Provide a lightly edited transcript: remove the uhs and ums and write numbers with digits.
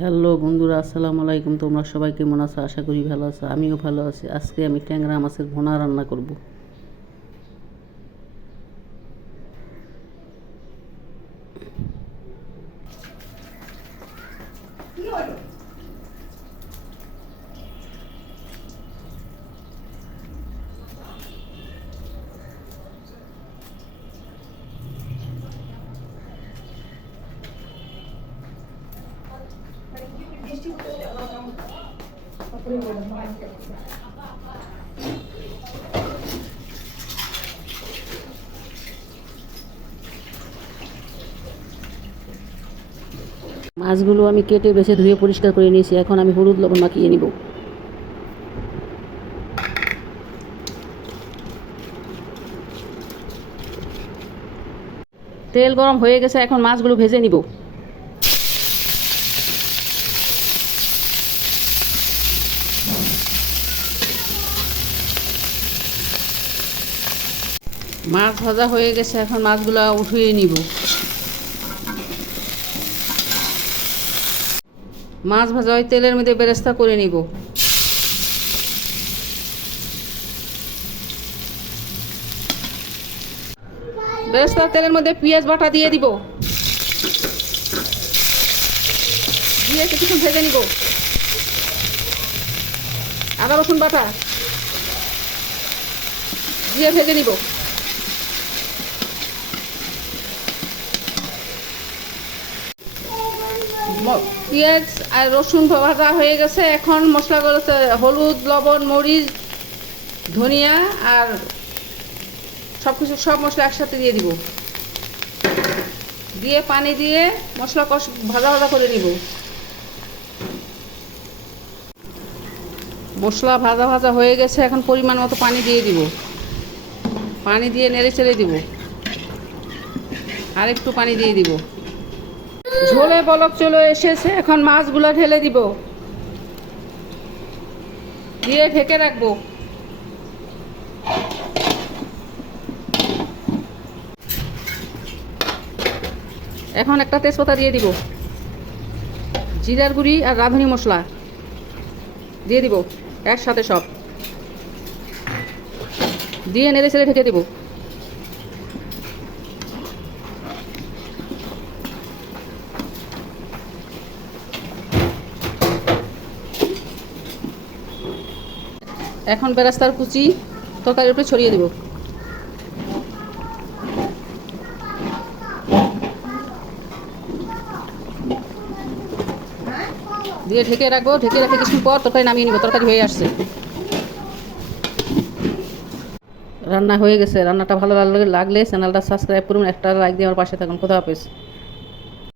Hello বন্ধুরা, আসসালামু আলাইকুম। তোমরা সবাই কেমন আছো? আশা করি ভালো আছো। আমিও ভালো আছি। আজকে আমি ট্যাংরা মাছের ভুনা রান্না করব। মাছগুলো আমি কেটে বেছে ধুয়ে পরিষ্কার করে নিয়েছি। এখন আমি হলুদ লবণ মাখিয়ে নিব। তেল গরম হয়ে গেছে, এখন মাছগুলো ভেজে নিব। মাছ ভাজা হয়ে গেছে, এখন মাছগুলো উঠিয়ে নিব। মাছ ভাজা ওই তেলের মধ্যে বেরেস্তা করে নিব। বেরেস্তা তেলের মধ্যে পেঁয়াজ বাটা দিয়ে দিব। দিয়ে কিছুক্ষণ ভেজে নিব। আদা রসুন বাটা দিয়ে ভেজে নিব। পেঁয়াজ আর রসুন ভাজা হয়ে গেছে, এখন মশলাগুলো হলুদ, লবণ, মরিচ, ধনিয়া আর সব মশলা একসাথে দিয়ে দিব। দিয়ে পানি দিয়ে মশলা ভাজা ভাজা করে নিব। মশলা ভাজা ভাজা হয়ে গেছে, এখন পরিমাণ মতো পানি দিয়ে দিব। পানি দিয়ে নেড়ে চেড়ে দিব। আর একটু পানি দিয়ে দিব। ঝোলে বলক চলে এসেছে, এখন মাছগুলো ঢেলে দিব। দিয়ে ঢেকে রাখবো। এখন একটা তেজপাতা দিয়ে দিব। জিরার গুঁড়ি আর রাঁধুনি মশলা দিয়ে দিব একসাথে সব দিয়ে নেড়ে চেড়ে ঢেকে দিব। এখন বেরেস্তার কুচি তরকারির উপরে ছড়িয়ে দিব। দিয়ে ঢেকে রাখবো। ঢেকে রেখে কিছুক্ষণ পর তরকারি নামিয়ে নিব। তরকারি হয়ে আসছে। রান্না হয়ে গেছে। রান্নাটা ভালো লাগলে চ্যানেলটা সাবস্ক্রাইব করুন, একটা লাইক দিয়ে আমার পাশে থাকুন। খোদা হাফেজ।